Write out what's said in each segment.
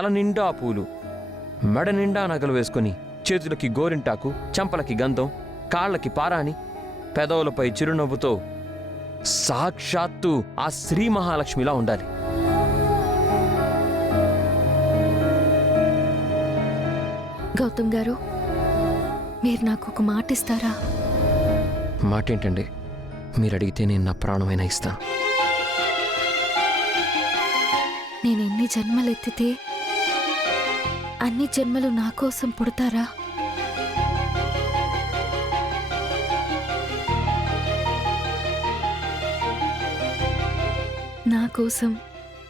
తల నిండా పూలు, మెడ నిండా నగలు వేసుకుని, చేతులకి గోరింటాకు, చెంపలకి గంధం, కాళ్ళకి పారాని, పెదవులపై చిరునవ్వుతో సాక్షాత్తు ఆ శ్రీ మహాలక్ష్మిలా ఉండాలి. గౌతమ్ గారు, మీరు నాకు ఒక మాట ఇస్తారా? మాట ఏంటండి? మీరు అడిగితే నేను నా ప్రాణమైనా ఇస్తాను. నేను ఎన్ని జన్మలు ఎత్తితే అన్ని జన్మలు నా కోసం పుడతారా? నా కోసం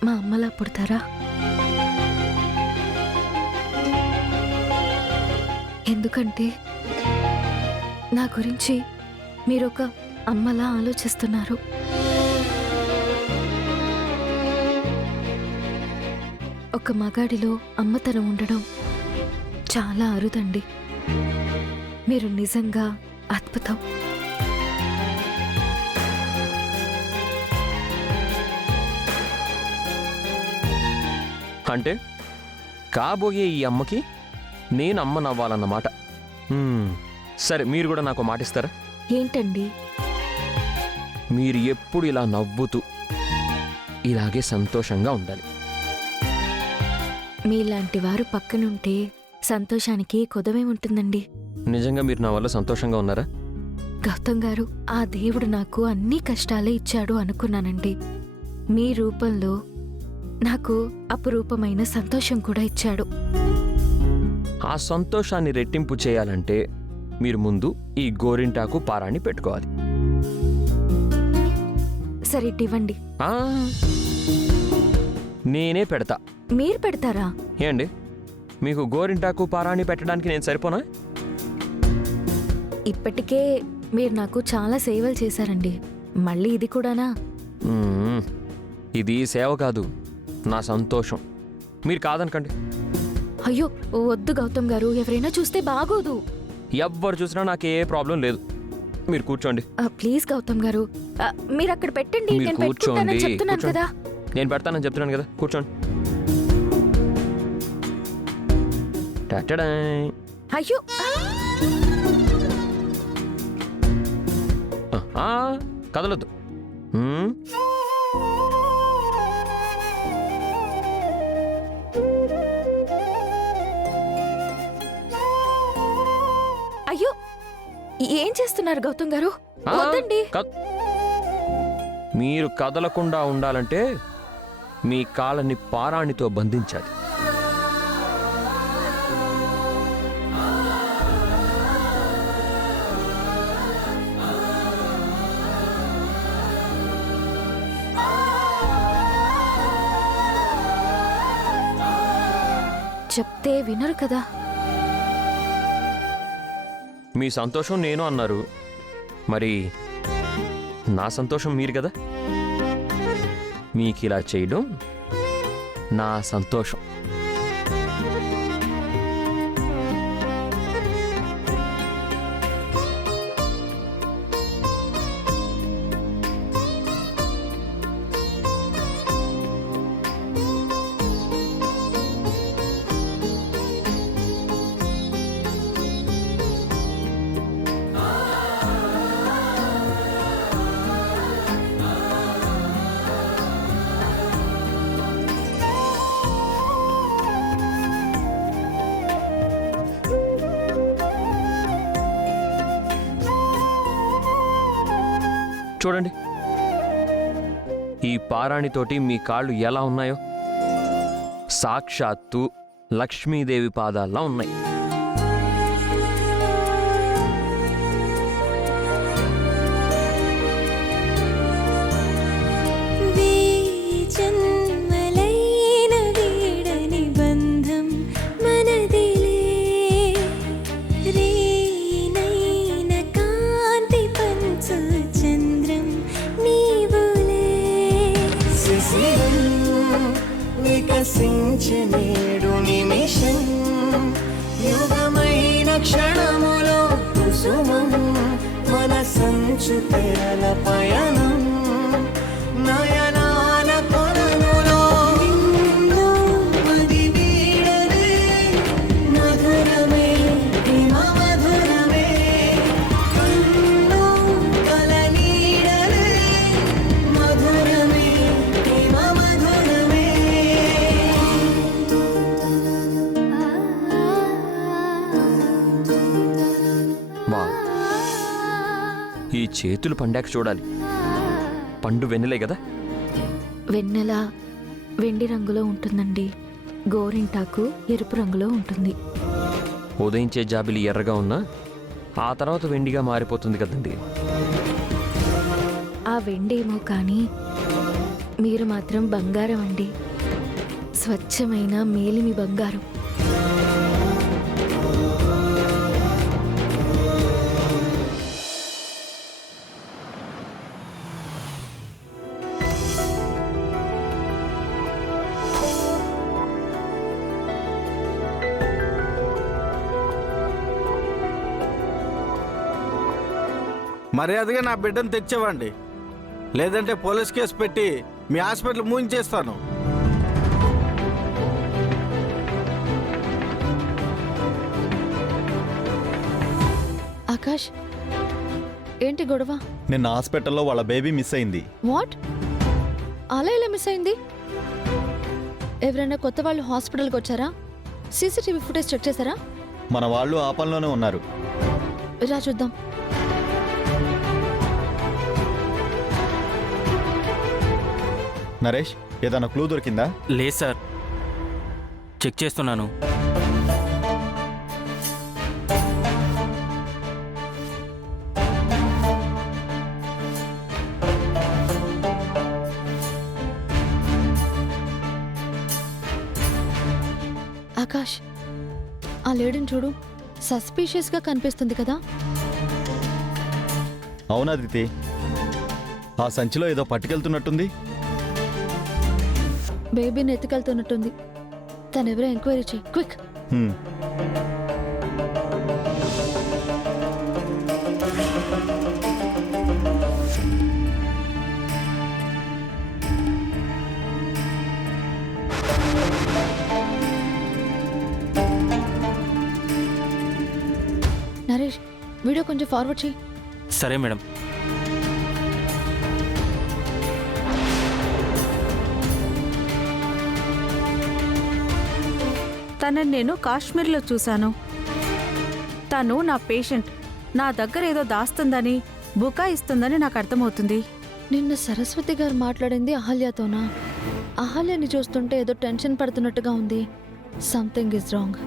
మా అమ్మలా పుడతారా? ఎందుకంటే నా గురించి మీరొక అమ్మలా ఆలోచిస్తున్నారు. ఒక మగాడిలో అమ్మతనం ఉండడం చాలా అరుదండి. మీరు నిజంగా అద్భుతం. అంటే కాబోయే ఈ అమ్మకి నేను అమ్మనవ్వాలన్నమాట. సరే, మీరు కూడా నాకు మాట ఇస్తారా? ఏంటండి? మీరు ఎప్పుడు ఇలా నవ్వుతూ ఇలాగే సంతోషంగా ఉండాలి. మీలాంటి వారు పక్కనుంటే సంతోషానికి కొదవే ఉంటుందండి. నిజంగా మీరు నా వల్ల సంతోషంగా ఉన్నారా? గౌతమ్ గారు, ఆ దేవుడు నాకు అన్ని కష్టాలే ఇచ్చాడు అనుకున్నానండి. మీ రూపంలో నాకు అపురూపమైన సంతోషం కూడా ఇచ్చాడు. ఆ సంతోషాన్ని రెట్టింపు చేయాలంటే మీరు ముందు ఈ గోరింటాకు పారాన్ని పెట్టుకోవాలి. సరే, ఇవ్వండి. నేనే పెడతా. మీరు పెడతారా? ఏండి, మీకు గోరింటాకు పారాన్ని పెట్టడానికి నేను సరిపోనా? ఇప్పటికే మీరు నాకు చాలా సేవలు చేశారండి, మళ్ళీ ఇది కూడానా? ఇది సేవ కాదు, నా సంతోషం. మీరు కాదనకండి. అయ్యో వద్దు గౌతమ్ గారు, ఎవరైనా చూస్తే బాగోదు. ఎవ్వరు చూసినా నాకే ప్రాబ్లం లేదు. మీరు కూర్చోండి. ప్లీజ్ గౌతమ్ గారు, మీరు అక్కడ పెట్టండి. మీరు నేను కూర్చోండి. పెట్టుకుంటానని చెప్తున్నాను కదా. నేను పెడతానని చెప్తున్నాను కదా, కూర్చోండి. అయ్యో, కదలొద్దు. అయ్యో, ఏం చేస్తున్నారు గౌతమ్ గారు? వద్దండి. మీరు కదలకుండా ఉండాలంటే మీ కాళ్ళని పారాణితో బంధించాలి. చెప్తే వినరు కదా. మీ సంతోషం నేను అన్నారు, మరి నా సంతోషం మీరు కదా. మీకు ఇలా చేయడం నా సంతోషం. చూడండి, ఈ పారాణితోటి మీ కాళ్ళు ఎలా ఉన్నాయో సాక్షాత్తు లక్ష్మీదేవి పాదాల్లా ఉన్నాయి. నేడు నిమిషం యుగమైన క్షణములో కుసుమం మన సంచు తెరల పయనం నయనాల కొనములో మది చేతులు పండాక చూడాలి. పండు వెన్నెలే కదా. వెన్నెల వెండి రంగులో ఉంటుందండి, గోరింటాకు ఎరుపు రంగులో ఉంటుంది. ఉదయించే జాబిలి ఎర్రగా ఉన్నా ఆ తర్వాత వెండిగా మారిపోతుంది కదండి. ఆ వెండేమో కానీ మీరు మాత్రం బంగారం అండి, స్వచ్ఛమైన మేలిమి బంగారం. మర్యాదగా నా బిడ్డను తెచ్చేవండి, లేదంటే పోలీస్ కేసు పెట్టి మీ హాస్పిటల్ మూయించేస్తాను. ఆకాష్, ఏంటి గొడవ? నిన్న హాస్పిటల్లో వాళ్ళ బేబీ మిస్ అయింది. వాట్? అలా ఎలా మిస్ అయింది? ఎవరైనా కొత్త వాళ్ళు హాస్పిటల్కి వచ్చారా? సీసీటీవీ ఫుటేజ్ చెక్ చేశారా? మన వాళ్ళు ఆ పనిలోనే ఉన్నారు. రా చూద్దాం. నరేష్, ఏదైనా క్లూ దొరికిందా? లేదు సార్, చెక్ చేస్తున్నాను. ఆకాష్, ఆ లేడీని చూడు, సస్పీషియస్గా కనిపిస్తుంది కదా? అవునా దితి, ఆ సంచిలో ఏదో పట్టుకెళ్తున్నట్టుంది. బేబీని ఎత్తుకెళ్తున్నట్టుంది. తనెవరో ఎంక్వైరీ చేయి, క్విక్. హ్మ్. నరేష్, వీడియో కొంచెం ఫార్వర్డ్ చేయి. సరే మేడం. తనని నేను కాశ్మీర్లో చూశాను. తను నా పేషెంట్, నా దగ్గర ఏదో దాస్తుందని, బుకాయిస్తుందని నాకు అర్థమవుతుంది. నిన్న సరస్వతి గారు మాట్లాడింది అహల్యతోనా? అహల్యని చూస్తుంటే ఏదో టెన్షన్ పడుతున్నట్టుగా ఉంది. Something is wrong.